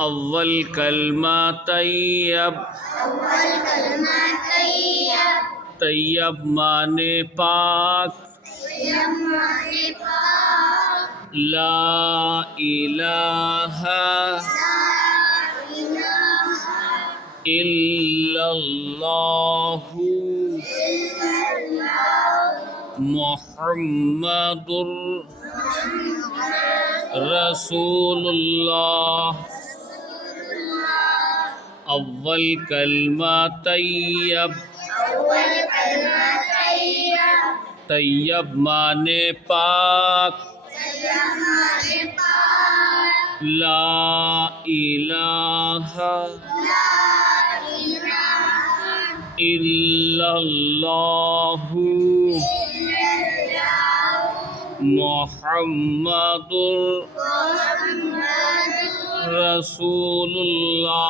अव्वल कलमा तैयब, तैयब माने पाक, ला इलाहा इल्लल्लाहु मुहम्मदुर रसूलुल्लाह। अव्वल कलमा तैयब, तैयब माने पाक, ला इलाहा इल्लल्लाहु मुहम्मदुर रसूलुल्लाह।